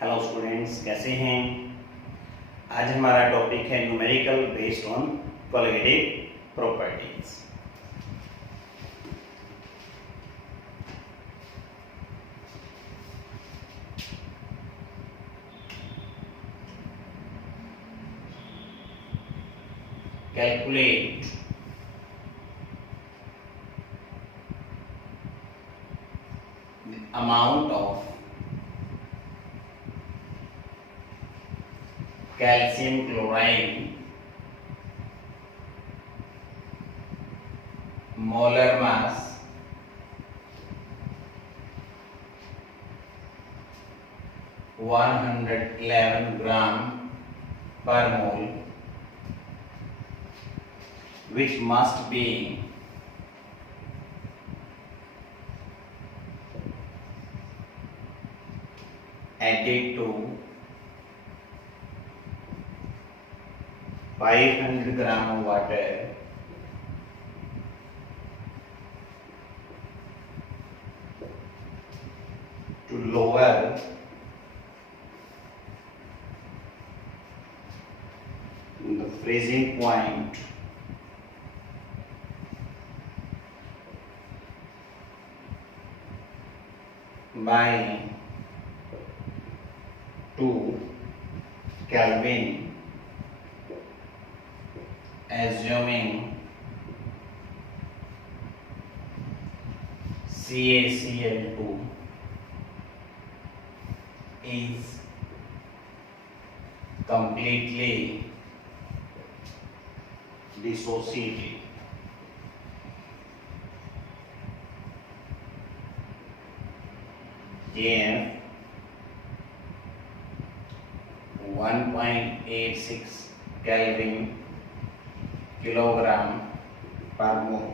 Hello students, कैसे हैं। आज हमारा टॉपिक है numerical based on colligative properties. Calculate the amount of calcium chloride molar mass (111 gram per mole) which must be added to 500 gram of water to lower the freezing point by 2 Kelvin, assuming CaCl2 is completely dissociated. Kf 1.86 Kelvin kilogram पर मोल।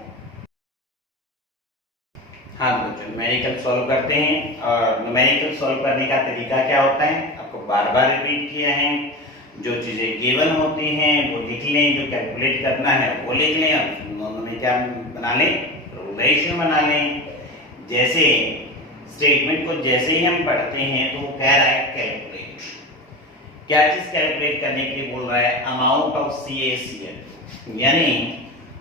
हाँ बच्चों, numerical solve करते हैं। और numerical solve करने का तरीका क्या होता है, आपको बार बार रिपीट किया है। जो चीजें गिवन होती हैं वो लिख लें, जो कैलकुलेट करना है वो लिख लें, और दोनों में क्या बना लें, रिलेशन बना लें। जैसे स्टेटमेंट को जैसे ही हम पढ़ते हैं तो वो कह रहा है कैलकुलेट। क्या चीज कैलकुलेट करने के लिए बोल रहा है, अमाउंट ऑफ CaCl, यानी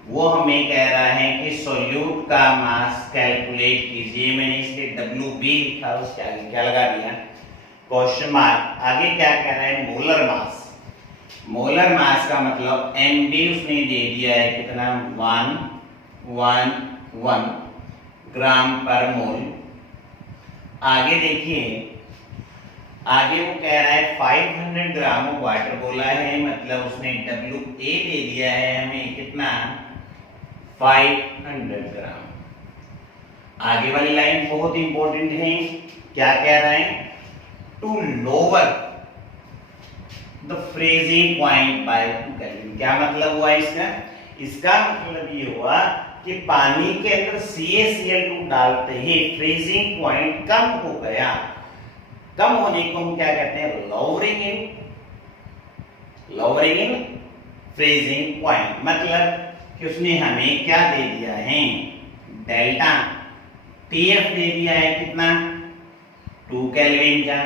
वो हमें कह रहा है कि सोल्यूट का मास कैलकुलेट कीजिए। मैंने इसलिए WB लिखा, उसके आगे क्या लगा दिया, क्वेश्चन मार्क। आगे क्या कह रहा है, मोलर मास। मोलर मास का मतलब MB उसने दे दिया है कितना, 111 ग्राम पर मोल। आगे देखिए, आगे वो कह रहा है 500 ग्राम वाटर बोला है, मतलब उसने WA दे दिया है हमें कितना, 500 ग्राम। आगे वाली लाइन बहुत इंपॉर्टेंट है, क्या कह रहा है, to lower the freezing point by 2 kelvin. क्या मतलब हुआ इसका, इसका मतलब ये हुआ कि पानी के अंदर CaCl2 डालते ही फ्रीजिंग पॉइंट कम हो गया। कम होने को हम क्या कहते हैं, लोअरिंग इन फ्रीजिंग पॉइंट। मतलब कि उसने हमें क्या दे दिया है, डेल्टा TF दे दिया है कितना, 2 केल्विन का।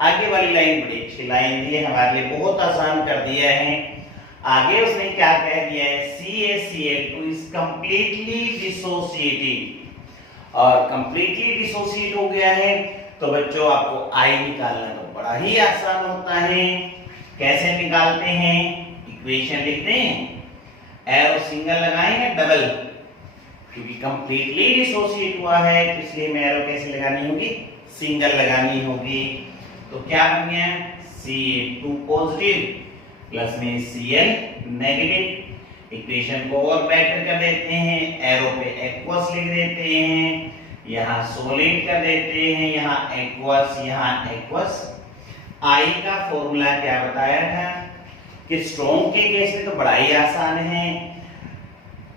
आगे वाली लाइन बड़ी अच्छी लाइन दी है, हमारे लिए बहुत आसान कर दिया है। आगे उसने क्या कह दिया है, CaCl2 इज कंप्लीटली डिसोसिएटेड। और कंप्लीटली डिसोसिएट हो गया है तो बच्चों आपको I निकालना तो बड़ा ही आसान होता है। कैसे निकालते हैं, इक्वेशन लिखते हैं, एरो सिंगल लगाएंगे डबल, क्योंकि कंप्लीटली डिसोसिएट हुआ है तो इसलिए मैं एरो कैसे लगानी होगी, सिंगल लगानी होगी। तो क्या बन गया, Ca2 पॉजिटिव प्लस में Cl नेगेटिव। इक्वेशन को और बेटर कर देते हैं, एरो पे एक्वस लिख देते हैं, यहाँ सॉलिड कर देते हैं, यहाँ एक्वस, यहाँ एक्वस। I का फॉर्मूला क्या बताया था कि स्ट्रॉन्ग के केस में तो बड़ा ही आसान है।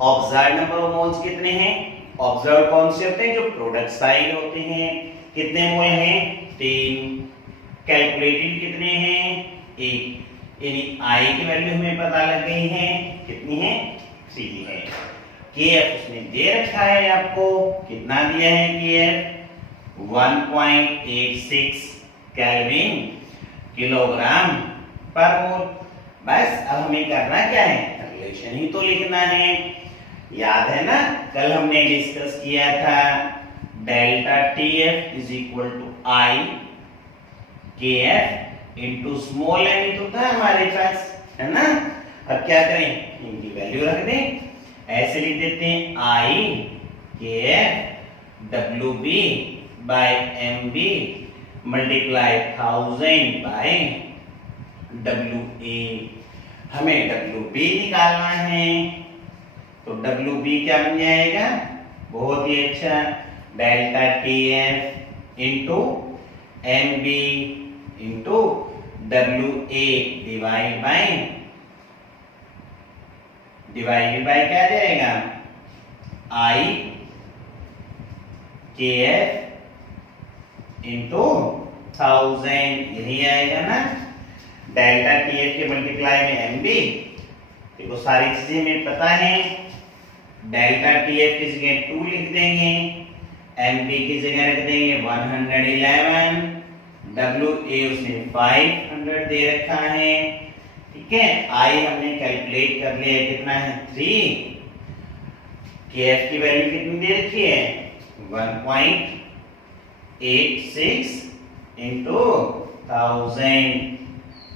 ऑब्जर्व नंबर ऑफ मोल्स कितने हैं, ऑब्जर्व कौन से होते हैं, जो प्रोडक्ट साइड होते हैं। कितने मोल हैं, 3। कैलकुलेटेड कितने हैं, 1। यानी I की वैल्यू हमें पता लग गई है, कितनी है, 3 है। KF उसने दे रखा है आपको, कितना दिया है KF, 1.86 केल्विन किलोग्राम पर मोल। बस अब हमें करना क्या है, रिलेशन ही तो लिखना है। याद है ना, कल हमने डिस्कस किया था delta TF is equal to I K F into small N ही तो था हमारे पास, है ना। अब क्या करें, इनकी वैल्यू रख दें, ऐसे लिख देते हैं I K F W B by M B multiply 1000 by W A. हमें डब्ल्यू बी निकालना है, तो डब्ल्यू बी क्या बन जाएगा, बहुत ही अच्छा, delta T F into M B into W A divide by क्या जाएगा, आई के एफ इंटू 1000, यही आएगा ना। डेल्टा टी एफ के मल्टीप्लाई में एम बी, देखो सारी चीजें हमें पता है। डेल्टा टी एफ की जगह 2 लिख देंगे, एम बी की जगह रख देंगे 111, डब्ल्यू ए उसने 500 दे रखा है, ठीक है। आई हमने कैलकुलेट कर लिया, कितना है 3, के एफ की वैल्यू कितनी दे रखी है 1.86 इंटू 1000।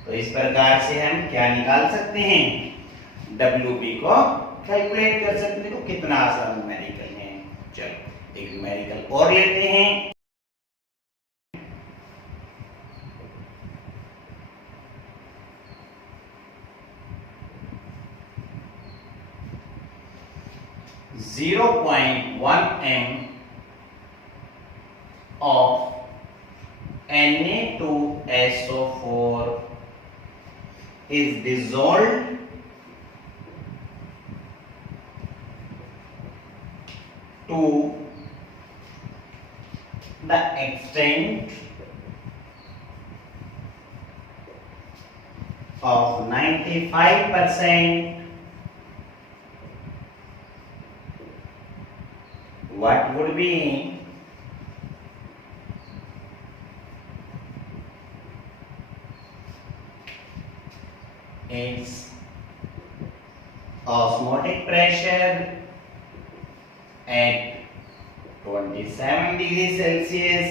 तो इस प्रकार से हम क्या निकाल सकते हैं, डब्ल्यू बी को कैलकुलेट कर सकते हैं। तो कितना आसान न्यूमेरिकल है। चलो एक न्यूमेरिकल और लेते हैं। Zero 0.1 m of Na2SO4 is dissolved to the extent of 95%. What would be its osmotic pressure at 27 degree Celsius.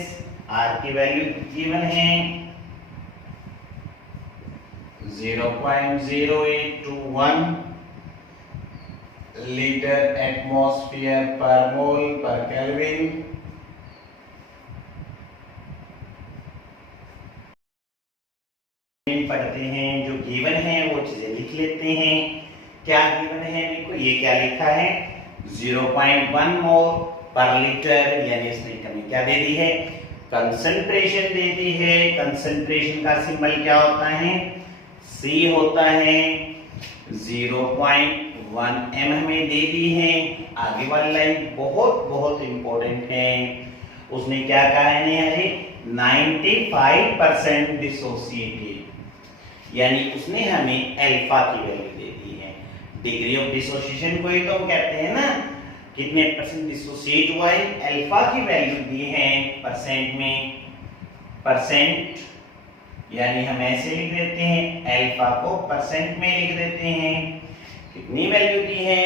R की वैल्यू गिवन है 0.0821 लीटर एटमॉस्फेयर पर मोल पर केल्विन। पढ़ते हैं, जो गिवन है वो चीजें लिख लेते हैं। क्या गिवन है, देखो ये क्या लिखा है 0.1 मोल पर लीटर, यानी इसने हमें क्या दे दी है, कंसंट्रेशन दे दी है। कंसंट्रेशन का सिंबल क्या होता है, C होता है। 0.1 m हमें दे दी है। आगे वाली लाइन बहुत बहुत इंपॉर्टेंट है, उसने क्या कहा है नेहा जी, 95% डिसोसिएटेड, यानी उसने हमें अल्फा की वैल्यू दे दी है। डिग्री ऑफ डिसोसिएशन को ही तो हम कहते हैं ना, कितने परसेंट डिसोसिएट हुआ है, अल्फा की वैल्यू दी है परसेंट में, परसेंट, यानी हम ऐसे लिख देते हैं, अल्फा को परसेंट में लिख देते हैं। कितनी वैल्यू दी है,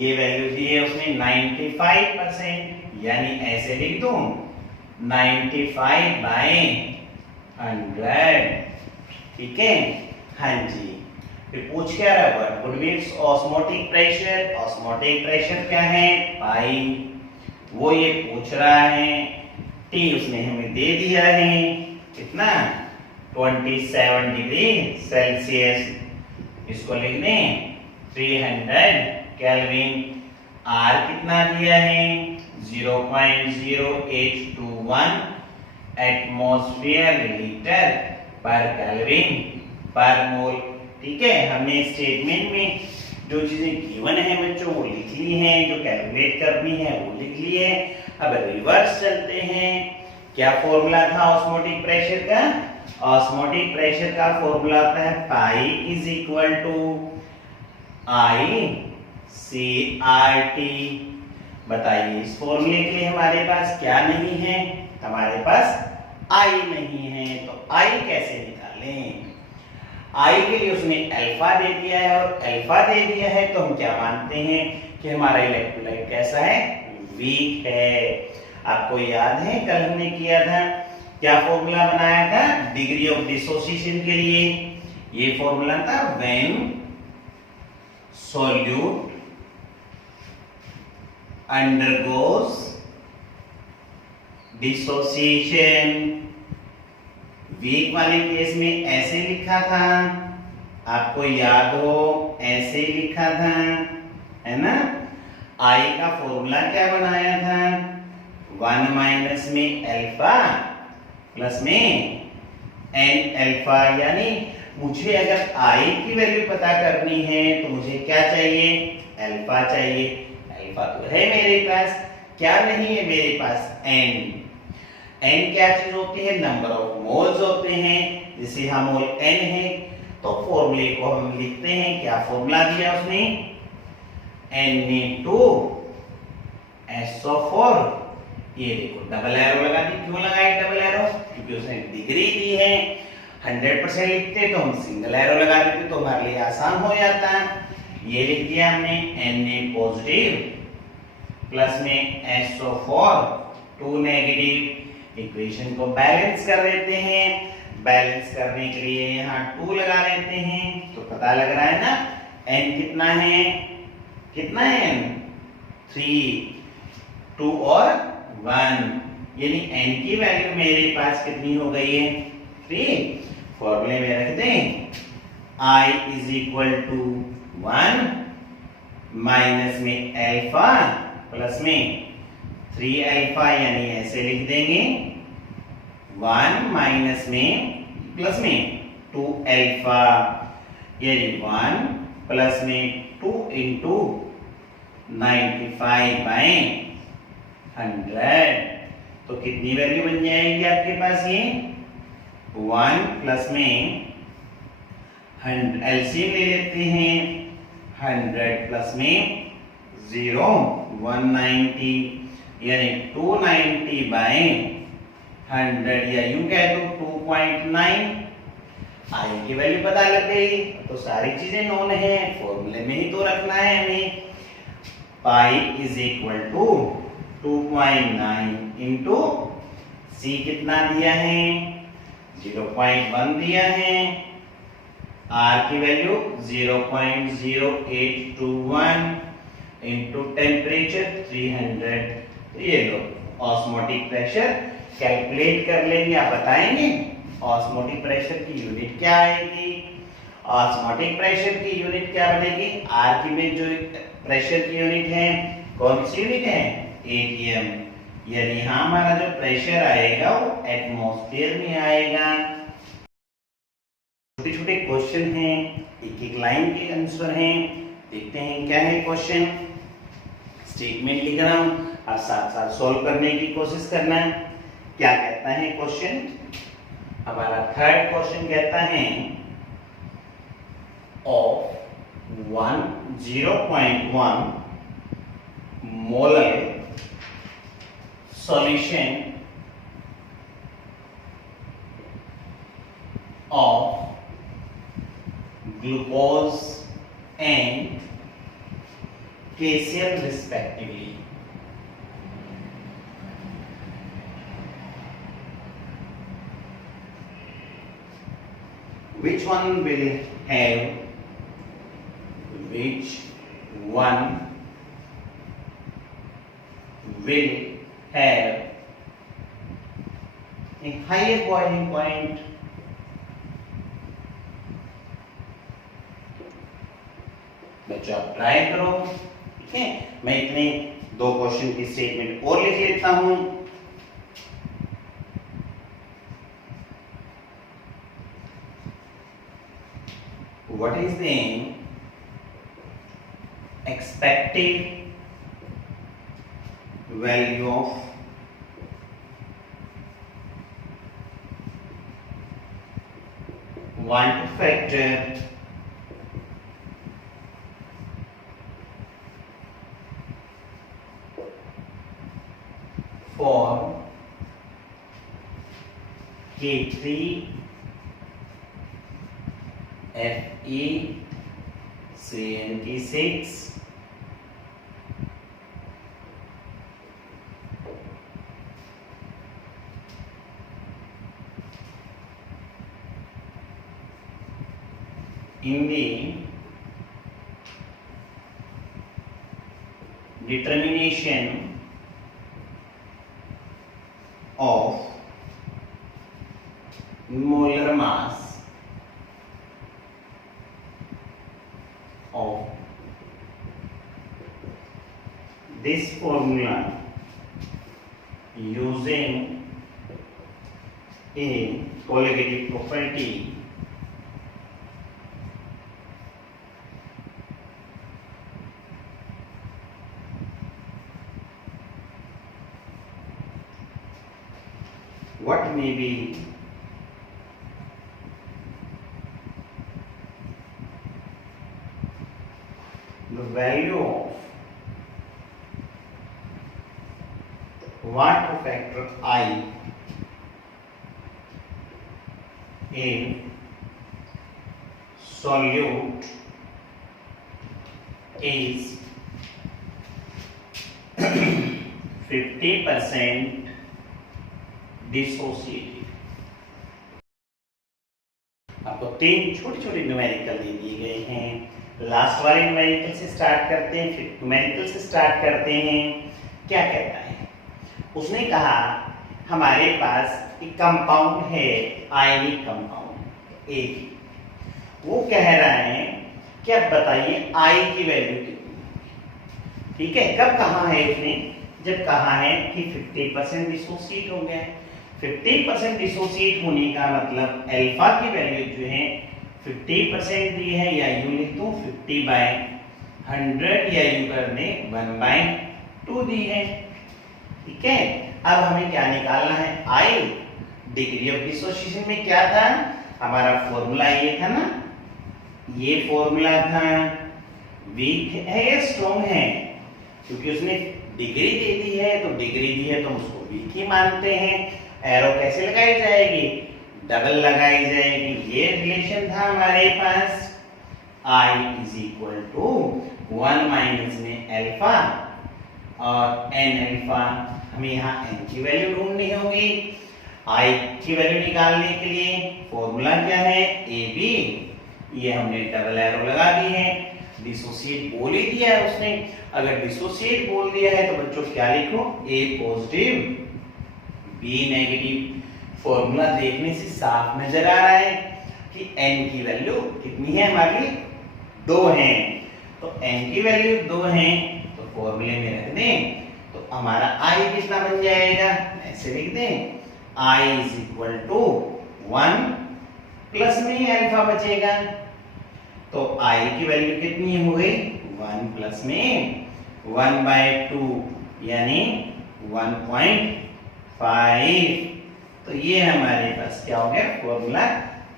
ये वैल्यू दी है उसने 95%, यानी ऐसे लिख दूं 95/100, ठीक है। हाँ जी, फिर पूछ क्या रहा है, what would be it's osmotic pressure. Osmotic pressure क्या है, पाई, वो ये पूछ रहा है। टी उसने हमें दे दिया है, कितना 27 डिग्री सेल्सियस, इसको लिख दें 300 केल्विन। आर कितना दिया है 0.0821 एटमॉस्फेयर लीटर पर केल्विन पर मोल, ठीक है। हमने स्टेटमेंट में जो चीजें गिवन है बच्चों वो लिख ली हैं, जो कैलकुलेट करनी है वो लिख ली है। अब रिवर्स चलते हैं, क्या फॉर्मूला था ऑस्मोटिक प्रेशर का, ऑस्मोटिक प्रेशर का फॉर्मूला होता है pi is equal to I C R T. बताइए इस फॉर्मूले के लिए हमारे पास क्या नहीं है, हमारे पास आई नहीं है, तो आई कैसे निकालें? आई के लिए उसने अल्फा दे दिया है, और अल्फा दे दिया है तो हम क्या मानते हैं कि हमारा इलेक्ट्रोलाइट कैसा है? वीक है। आपको याद है कल हमने किया था, क्या फॉर्मूला बनाया था डिग्री ऑफ डिसोसिएशन के लिए? ये फॉर्मूला था when solute undergoes dissociation. Weak वाले केस में ऐसे लिखा था, आपको याद हो ऐसे लिखा था, है ना? आई का फॉर्मूला क्या बनाया था? 1 माइनस में अल्फा प्लस में एन अल्फा। यानी मुझे अगर आई की वैल्यू पता करनी है तो मुझे क्या चाहिए? अल्फा चाहिए। अल्फा तो है मेरे पास, क्या नहीं है मेरे पास? एन। एन क्या चीज होती है? नंबर ऑफ मोल्स होते हैं। जैसे यहाँ मोल एन है तो फॉर्मूले को हम लिखते हैं, क्या फॉर्मूला दिया उसने? NA2SO4। ये देखो डबल एरो लगा दी। क्यों लगाई डबल एरो? क्योंकि उसने डिग्री दी है। 100% लिखते तो हम सिंगल एरो लगा देते तो हमारे लिए आसान हो जाता। ये लिख दिया हमने Na पॉजिटिव प्लस में SO4 2 नेगेटिव। इक्वेशन को बैलेंस कर देते हैं। बैलेंस करने के लिए यहाँ 2 लगा लेते हैं तो पता लग रहा है ना n कितना है? कितना है n? 3, 2 और 1, यानी n की वैल्यू मेरे पास कितनी हो गई है? 3। फॉर्मूले में रख दें I is equal to 1 minus में अल्फा प्लस में 3 अल्फा, यानी ऐसे लिख देंगे 1 माइनस में प्लस में 2 अल्फा, यानी 1 प्लस में 2 इंटू 95/100। तो कितनी वैल्यू बन जाएगी आपके पास? ये 1 प्लस में एलसीएम ले लेते हैं। 100 प्लस में 0 190, यानी 290/100, या यूं कह दो 2.9। आई की वैल्यू पता लग गई तो सारी चीजें नोन है, फॉर्मूले में ही तो रखना है हमें। Pi is equal to 2.9 into C कितना दिया है? 0.1 दिया है। आर की वैल्यू 0.0821 इंटू टेम्परेचर 300। तो ये लो ऑस्मोटिक प्रेशर कैलकुलेट कर लेंगे। आप बताएंगे ऑस्मोटिक प्रेशर की यूनिट क्या आएगी? ऑस्मोटिक प्रेशर की यूनिट क्या बनेगी? आर की में जो प्रेशर की यूनिट है कौन सी यूनिट है? एटीएम। यानी यहाँ हमारा जो प्रेशर आएगा वो एटमॉस्फेयर में आएगा। छोटे छोटे क्वेश्चन हैं, एक एक लाइन के आंसर हैं। देखते हैं क्या है क्वेश्चन। स्टेटमेंट लिख रहा हूं और साथ साथ सॉल्व करने की कोशिश करना है। क्या कहता है क्वेश्चन? हमारा थर्ड क्वेश्चन कहता है of 0.1 molar solution of glucose and KCl respectively. Which one will have a higher boiling point? बच्चों आप ट्राई करो, ठीक है? मैं इतने 2 क्वेश्चन की स्टेटमेंट और लिख लेता हूं। What is the expected value of want factor for K3 Fe3N6 in the determination of molar mass of this formula using a colligative property what may be the value of water factor I in solute is 50% dissociative. आपको 3 छोटे छोटे numerical दे दिए गए हैं। Last वाले numerical से start करते हैं, फिर न्यूमेरिकल से स्टार्ट करते हैं। क्या कहता है? उसने कहा हमारे पास एक कंपाउंड है, आयनिक कंपाउंड एक, वो कह रहा है कि अब बताइए आई की वैल्यू कितनी। ठीक है, कब कहा है उसने? जब कहा है कि 50% डिसोसिएट हो गया है। 50% डिसोसिएट होने का मतलब अल्फा की वैल्यू जो है 50% दी है, या यूं लिख दूं 50/100, या यूं करने 1/2 दी है। ठीक है, अब हमें क्या निकालना है? आई। डिग्री ऑफ डिसोसिएशन में क्या था हमारा फॉर्मूला? ये था ना, ये फॉर्मूला था। वीक है या स्ट्रॉन्ग है? क्योंकि उसने डिग्री दे दी है, तो डिग्री दी है तो हम उसको वीक ही मानते हैं। एरो कैसे लगाई जाएगी? डबल लगाई जाएगी। ये रिलेशन था हमारे पास, I is equal to 1 minus में अल्फा और n अल्फा। हमें यहाँ n की वैल्यू ढूंढनी होगी। I की वैल्यू निकालने के लिए फॉर्मूला क्या है? AB। ये हमने डबल एरो लगा दी है। डिसोसिएट बोल ही दिया है उसने। अगर डिसोसिएट बोल दिया है तो बच्चों क्या लिखो? A positive B negative. Formula देखने से साफ नजर आ रहा है कि n की वैल्यू कितनी है हमारी? 2 है। तो n की वैल्यू 2 है तो फॉर्मूले में रख दें तो हमारा I कितना बन जाएगा? ऐसे लिख दें I is equal to 1 plus में ही अल्फा बचेगा। तो I की वैल्यू कितनी हो गई? 1 प्लस में 1/2 यानी 1.5। तो ये हमारे पास क्या हो गया? फॉर्मूला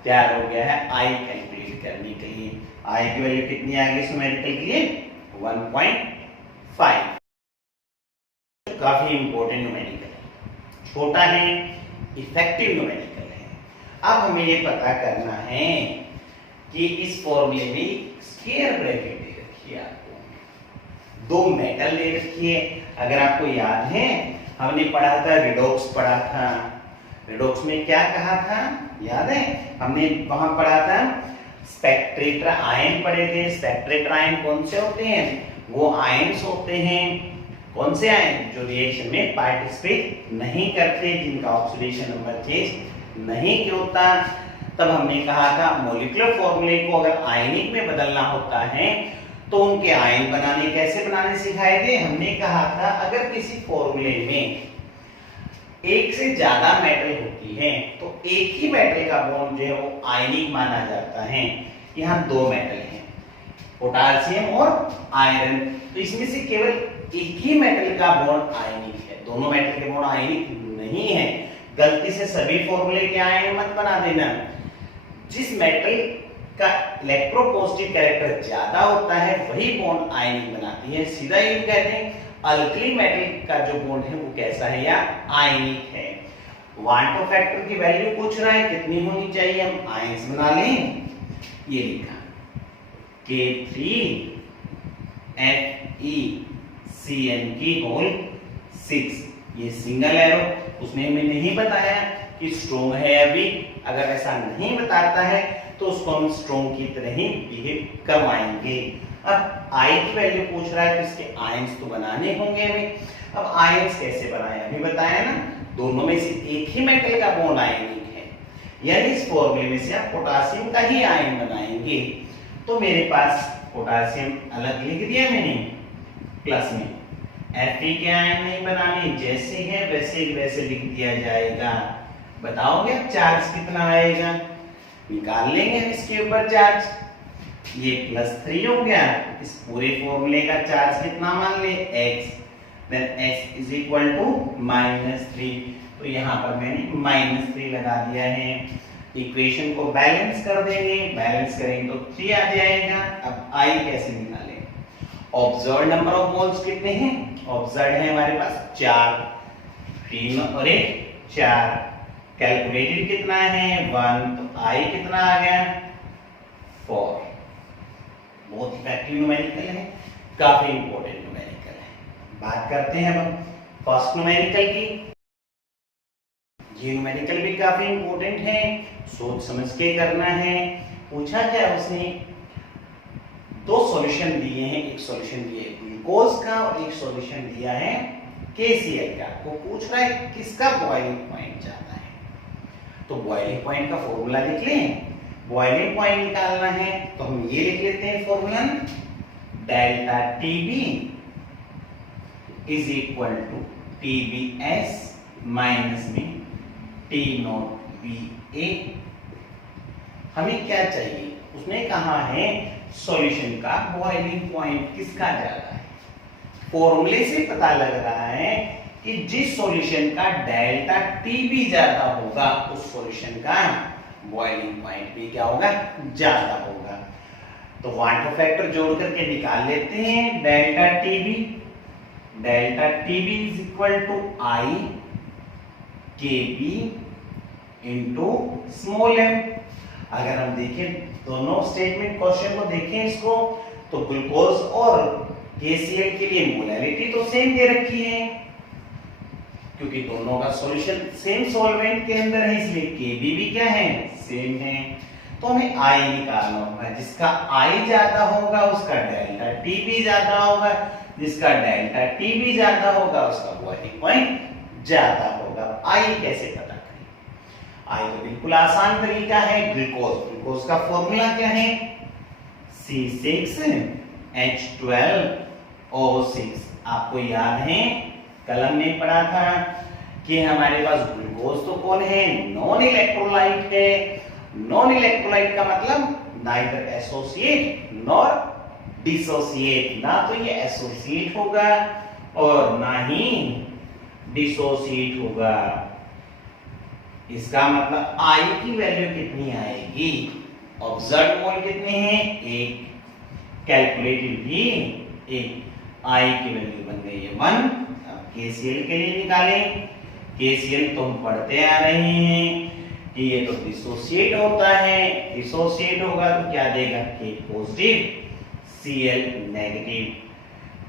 तैयार हो गया है I कैलकुलेट करने के लिए। I की वैल्यू कितनी आ गई न्यूमेरिकल के लिए? 1.5। काफी इंपॉर्टेंट न्यूमेरिकल है, छोटा है, इफेक्टिव न्यूमेरिकल है। अब हमें ये पता करना है कि इस फॉर्मूले में स्क्वायर ब्रैकेट दे रखी है आपको, 2 मेटल दे रखी है। अगर आपको याद है हमने पढ़ा था, रिडॉक्स पढ़ा था। रिडॉक्स में क्या कहा था याद है? हमने वहां पढ़ा था स्पेक्ट्रेटर आयन पढ़े थे। स्पेक्ट्रेटर आयन कौन से होते हैं? वो आयन्स होते हैं। कौन से आयन? जो रिएक्शन में पार्टिसिपेट नहीं करते, जिनका ऑक्सीडेशन नंबर चेंज नहीं होता। तब हमने कहा था मॉलिक्यूलर फॉर्मूले को अगर आयनिक में बदलना होता है तो उनके आयन बनाने कैसे बनाने सिखाए थे। हमने कहा था अगर किसी फॉर्मूले में एक से ज्यादा मेटल होती है तो एक ही मेटल का बॉन्ड जो है वो आयनिक माना जाता है। यहाँ 2 मेटल हैं, पोटासियम और आयरन, तो इसमें से केवल एक ही मेटल का बॉन्ड आयनिक है, दोनों मेटल के बॉन्ड आयनिक नहीं है। गलती से सभी फॉर्मूले के आयन मत बना देना। जिस मेटल का इलेक्ट्रोपॉजिटिव कैरेक्टर ज्यादा होता है वही बॉन्ड आयनिक बनाती है। सीधा यूं कहते हैं अल्कली मेटल का जो बॉन्ड है वो कैसा है या आयनिक है। वांटो फैक्टर की वैल्यू पूछ रहा है कितनी होनी चाहिए, हम आयंस बना लें। ये लिखा K3 FeCN की होल 6, ये सिंगल एरो। उसने हमें नहीं बताया कि स्ट्रॉन्ग है अभी, अगर ऐसा नहीं बताता है तो उसको हम स्ट्रॉन्ग की तरह ही बिहेव करवाएंगे। अब आई की वैल्यू पूछ रहा है तो इसके आयंस तो बनाने होंगे हमें। अब आयंस कैसे बनाए, अभी बताया ना, दोनों में से एक ही मेटल का बॉन्ड आयनिक है, यानी इस फॉर्मूले में से आप पोटासियम का ही आयन बनाएंगे। तो मेरे पास पोटासियम अलग लिख दिया मैंने प्लस में, Fe के आयन नहीं बनाने, जैसे है वैसे वैसे लिख दिया जाएगा। बताओगे अब चार्ज कितना आएगा, निकाल लेंगे इसके ऊपर चार्ज। ये +3 हो गया, इस पूरे फॉर्मूले का चार्ज कितना मान ले x, then x is equal to -3, तो यहाँ पर मैंने -3 लगा दिया है। इक्वेशन को बैलेंस कर देंगे, बैलेंस करेंगे तो 3 आ जाएगा। अब I कैसे निकालें, ऑब्जर्व्ड नंबर ऑफ मोल्स कितने हैं, ऑब्जर्व्ड है हमारे पास 4, 3 और 1 4, कैलकुलेटेड कितना है 1, तो I कितना आ गया 4। बहुत इफेक्टिव न्यूमेरिकल है, काफी इंपॉर्टेंट न्यूमेरिकल है। बात करते हैं अब फर्स्ट न्यूमेरिकल की। ये न्यूमेरिकल भी काफी इंपॉर्टेंट है, सोच समझ के करना है। पूछा क्या उसने, दो सॉल्यूशन दिए हैं, एक सॉल्यूशन दिया है ग्लूकोज का और एक सॉल्यूशन दिया है KCl का। वो पूछ रहा है किसका बॉइलिंग पॉइंट जाता है, तो बॉइलिंग पॉइंट का फॉर्मूला लिख लें। बॉइलिंग पॉइंट निकालना है तो हम ये लिख लेते हैं formula, delta TB is equal to TBS minus में T0BA। हमें क्या चाहिए, उसने कहा है सॉल्यूशन का बॉइलिंग पॉइंट किसका ज्यादा है। फॉर्मूले से पता लग रहा है कि जिस सॉल्यूशन का डेल्टा TB ज्यादा होगा उस सॉल्यूशन का बॉइलिंग पॉइंट भी क्या होगा, ज्यादा होगा। तो वांटो फैक्टर जोड़ करके निकाल लेते हैं। Delta TB is equal to I KB into small m। अगर हम देखें दोनों स्टेटमेंट क्वेश्चन को देखें इसको, तो ग्लूकोज और KCl के लिए मोलैरिटी तो सेम दे रखी है, क्योंकि दोनों का सॉल्यूशन सेम सॉल्वेंट के अंदर है, इसलिए Kb भी क्या है, सेम है। तो हमें I निकालना होगा, जिसका I ज्यादा होगा उसका डेल्टा TB ज्यादा होगा, जिसका डेल्टा TB ज्यादा होगा उसका बॉइलिंग पॉइंट ज्यादा होगा। I कैसे पता करें, I तो बिल्कुल आसान तरीका है, ग्लूकोज का फॉर्मूला क्या है C6H12O6। आपको याद है कलम में पढ़ा था कि हमारे पास ग्लूकोज तो कौन है, नॉन इलेक्ट्रोलाइट है। नॉन इलेक्ट्रोलाइट का मतलब नाइदर एसोसिएट नॉर डिसोसिएट, ना तो ये एसोसिएट होगा और ना ही डिसोसिएट होगा। इसका मतलब I की वैल्यू कितनी आएगी, ऑब्जर्व्ड मोल कितने हैं 1, कैलकुलेटेड भी 1, I की वैल्यू बन गई है 1। अब KCl के लिए निकालें। KCl तो हम पढ़ते आ रहे हैं कि ये तो डिसोसिएट होता है, डिसोसिएट होगा तो क्या देगा K पॉजिटिव Cl नेगेटिव।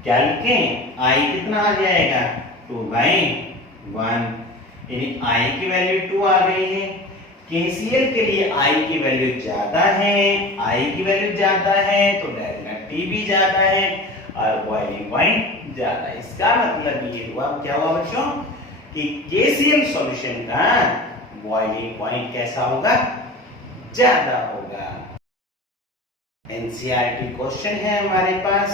क्या लिखें, I कितना आ जाएगा 2/1, यानी I की वैल्यू 2 आ गई है। KCl के लिए I की वैल्यू ज्यादा है, I की वैल्यू ज्यादा है तो डेल्टा TB ज्यादा है और बॉइलिंग पॉइंट ज्यादा है। इसका मतलब ये हुआ, क्या हुआ बच्चों, कि KCl सॉल्यूशन का बॉइलिंग पॉइंट कैसा होगा, ज्यादा होगा। एनसीईआरटी क्वेश्चन है हमारे पास।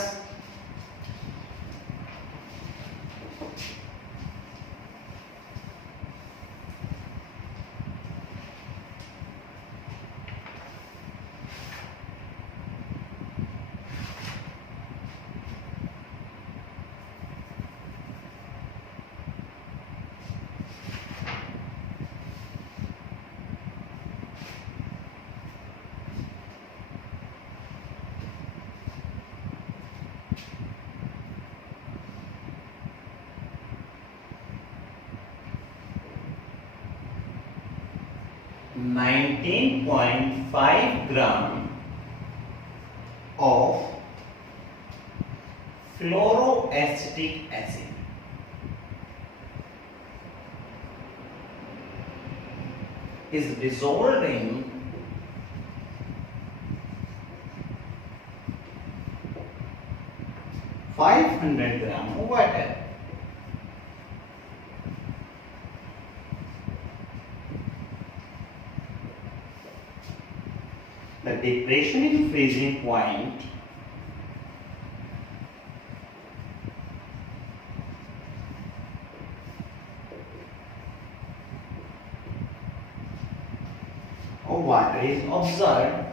19.5 gram of fluoroacetic acid is dissolved in 500 gram of water. The depression in freezing point of water is observed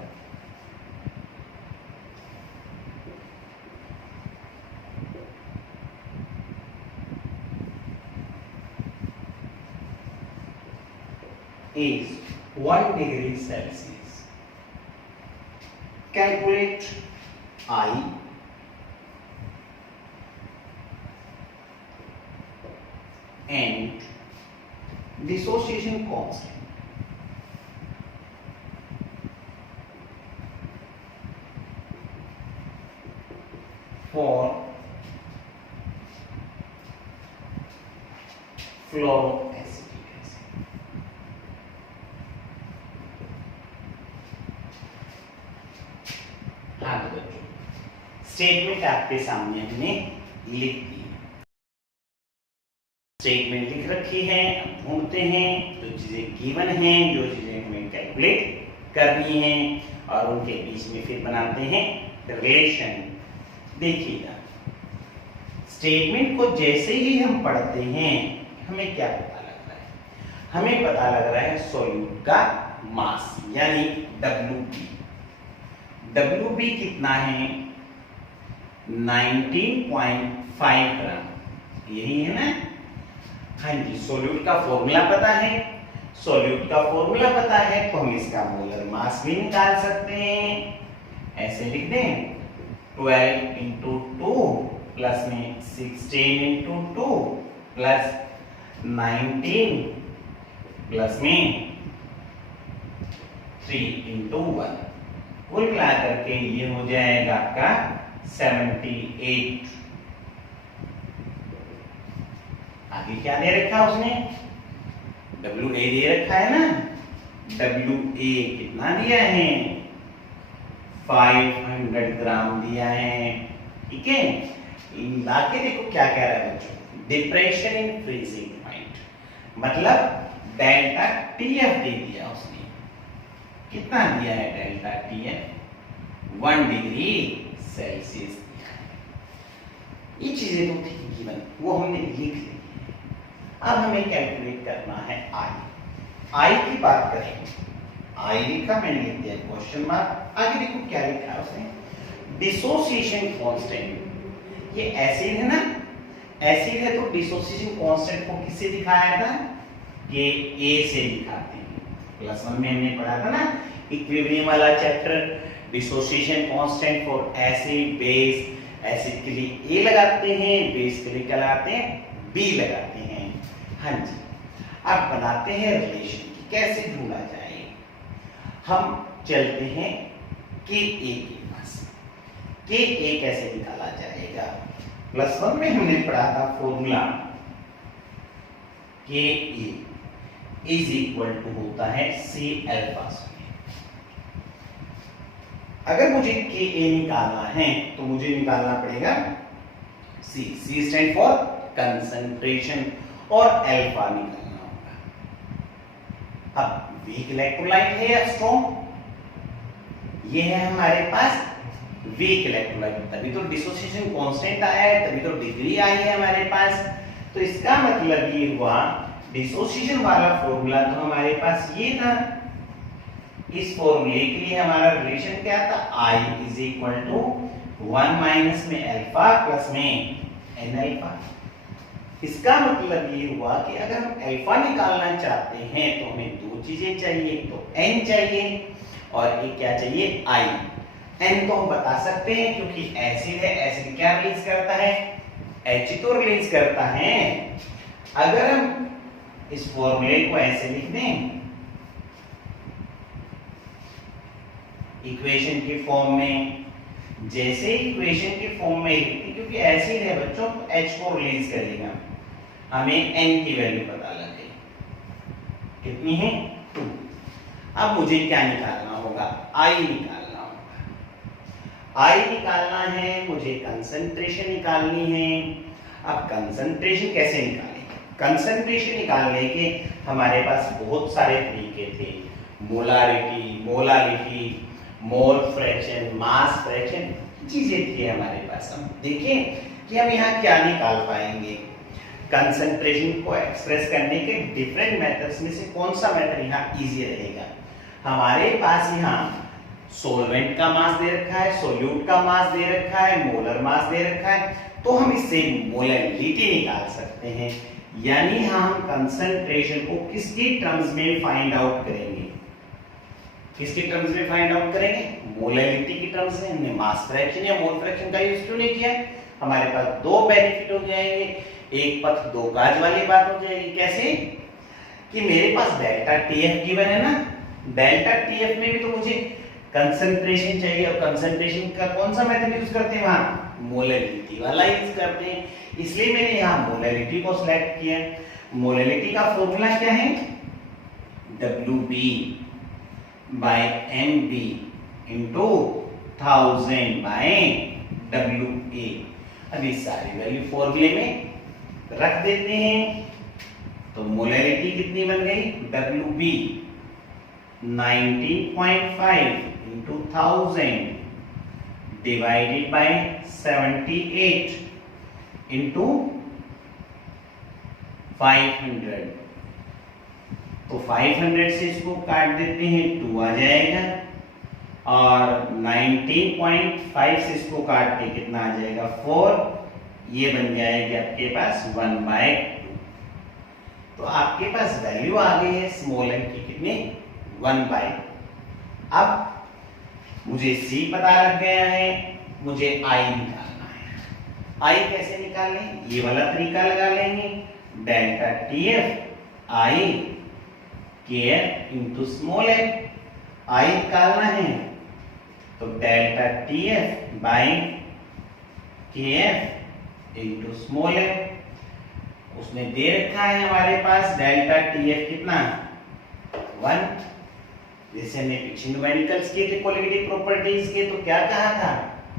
is 1 degree Celsius. Calculate I and dissociation constant. For fluoroacetic acid. हाँ तो बच्चों statement आपके सामने हमने लिख दी है। Statement लिख रखी है, अब ढूंढते हैं जो चीजें गिवन हैं, जो चीजें हमें कैलकुलेट करनी है और उनके बीच में फिर बनाते हैं रिलेशन। देखिएगा स्टेटमेंट को जैसे ही हम पढ़ते हैं हमें क्या पता लग रहा है? हमें पता लग रहा है सॉल्यूट का मास यानी WB। WB कितना है? 19.5 ग्राम, यही है ना? हाँ जी, सॉल्यूट का फॉर्मूला पता है। सॉल्यूट का फॉर्मूला पता है तो हम इसका मोलर मास भी निकाल सकते हैं। ऐसे लिख दें 12 into 2 प्लस में 16 into 2 प्लस 19 प्लस में 3 into 1, कुल मिलाकर के ये हो जाएगा आपका 78। आगे क्या दे रखा उसने? WA दे रखा है ना? WA कितना दिया है? 500 ग्राम दिया है। ठीक है, आगे देखो क्या कह रहा है बच्चों, डिप्रेशन इन फ्रीजिंग पॉइंट, मतलब डेल्टा TF दे दिया उसने। कितना दिया है डेल्टा TF? 1 डिग्री सेल्सियस दिया है। ये चीजें तो थी गिवन, वो हमने लिख ली। अब हमें कैलकुलेट करना है आई की बात करें। आई लिखा, मैंने लिख दिया क्वेश्चन मार्क। आगे देखो क्या लिखा है उसने, डिसोसिएशन कांस्टेंट। ये एसिड है ना, एसिड है तो डिसोसिएशन कांस्टेंट को किससे दिखाया था? कि ए से दिखाते हैं। +1 में हमने पढ़ा था ना इक्विलिब्रियम वाला chapter, dissociation constant for acid base. Acid के लिए ए लगाते हैं, बेस के लिए क्या लगाते हैं? बी लगाते हैं। हाँ जी, अब बनाते हैं रिलेशन की, कैसे ढूंढा जाए। हम चलते हैं के ए के पास। के ए कैसे निकाला जाएगा? +1 में हमने पढ़ा था फॉर्मूला, के ए इज इक्वल टू होता है सी अल्फा स्क्वायर। अगर मुझे के ए निकालना है तो मुझे निकालना पड़ेगा सी। सी स्टैंड फॉर कंसंट्रेशन और अल्फा निकालना होगा। अब वीक इलेक्ट्रोलाइट है या स्ट्रॉन्ग? ये है हमारे पास वीक इलेक्ट्रोलाइट, तभी तो डिसोसिएशन कांस्टेंट आया है, तभी तो डिग्री आई है हमारे पास। तो इसका मतलब ये हुआ डिसोसिएशन वाला फॉर्मूला तो हमारे पास ये था। इस फॉर्मूले के लिए हमारा रिलेशन क्या था? I is equal to 1 minus में अल्फा प्लस में n अल्फा। इसका मतलब ये हुआ कि अगर हम अल्फा निकालना चाहते हैं तो हमें दो चीजें चाहिए, तो n चाहिए और एक क्या चाहिए? I। n को हम बता सकते हैं क्योंकि एसिड है, एसिड क्या रिलीज करता है? H तो रिलीज करता है। अगर हम इस फॉर्मूले को ऐसे लिख दें इक्वेशन के फॉर्म में, जैसे इक्वेशन के फॉर्म में लिखते, क्योंकि ऐसे ही है बच्चों, तो h को रिलीज करेगा, हमें n की वैल्यू पता लग गई, कितनी है 2। अब मुझे क्या निकालना होगा, I निकालना होगा। I निकालना है मुझे, कंसंट्रेशन निकालनी है। अब कंसंट्रेशन कैसे निकालेंगे? कंसंट्रेशन निकालने के हमारे पास बहुत सारे तरीके थे, molarity, molality, mole fraction, mass fraction, चीजें थी हमारे पास। हम देखें कि हम यहाँ क्या निकाल पाएंगे। कंसंट्रेशन को एक्सप्रेस करने के डिफरेंट मेथड्स में से कौन सा मेथड यहाँ इजी रहेगा? हमारे पास यहाँ सॉल्वेंट का मास दे रखा है, सोल्यूट का मास दे रखा है, मोलर मास दे रखा है, तो हम इससे मोलैलिटी निकाल सकते हैं। यानी हम कंसंट्रेशन को किसकी टर्म्स में फाइंड आउट करेंगे? किसकी टर्म्स में फाइंड आउट करेंगे? मोलैलिटी की टर्म्स में। हमने मास फ्रैक्शन या मोल फ्रैक्शन का यूज क्यों नहीं किया? हमारे पास दो बेनिफिट हो जाएंगे, एक पथ दो काज वाली बात हो जाएगी। कैसे कि मेरे पास डेल्टा टीएफ गिवन है ना, डेल्टा टीएफ में भी तो मुझे कंसंट्रेशन चाहिए, और कंसंट्रेशन का कौन सा मेथड यूज करते हैं? वहां मोलैलिटी वाला यूज करते हैं, इसलिए मैंने यहाँ मोलैलिटी को सिलेक्ट किया। मोलैलिटी का फॉर्मूला क्या है? WB by MB into 1000 by WA। अब इस सारी वैल्यू फॉर्मूले में रख देते हैं, तो मोलैलिटी कितनी बन गई? WB 19.5 into 1000 divided by 78 into 500। तो 500 से इसको काट देते हैं, 2 आ जाएगा, और 19.5 से इसको काट के कितना आ जाएगा? 4। ये बन जाएगा आपके पास 1/2। तो आपके पास वैल्यू आ गई है स्मॉल m की, कितनी? 1/2। अब मुझे C पता लग गया है, मुझे I निकालना है। I कैसे निकालें? ये वाला तरीका लगा लेंगे, delta TF I KF into small m। I निकालना है तो delta TF by KF into small m। उसमें दे रखा है हमारे पास डेल्टा TF कितना? 1। जैसे हमने पीछे न्यूमेरिकल्स किए थे कोलिगेटिव प्रॉपर्टीज के, तो क्या कहा था?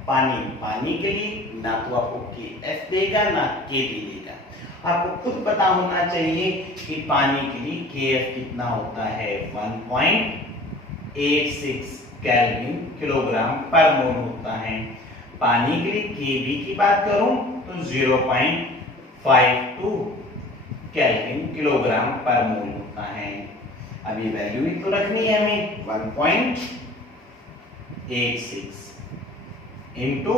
पानी के लिए ना तो आपको KF देगा ना KB देगा, आपको खुद पता होना चाहिए कि पानी के लिए KF कितना होता है? 1.86 केल्विन किलोग्राम पर मोल होता है। पानी के लिए KB की बात करूं तो 0.52 केल्विन किलोग्राम पर मोल होता है। अभी वैल्यू भी तो रखनी है हमें, 1.86 इंटू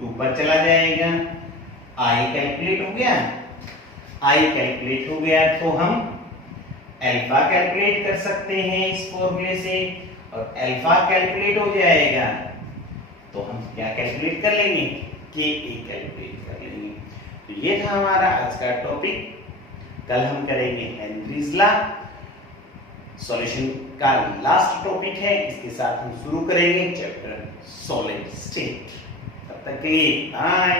2 पर चला जाएगा। I कैलकुलेट हो गया, I कैलकुलेट हो गया तो हम अल्फा कैलकुलेट कर सकते हैं इस फॉर्मूले से, और अल्फा कैलकुलेट हो जाएगा तो हम क्या कैलकुलेट कर लेंगे? KA कैलकुलेट कर लेंगे। तो ये था हमारा आज का टॉपिक। कल हम करेंगे हेनरीज लॉ, सॉल्यूशन का लास्ट टॉपिक है, इसके साथ हम शुरू करेंगे चैप्टर सॉलिड स्टेट। तब तक के लिए बाय।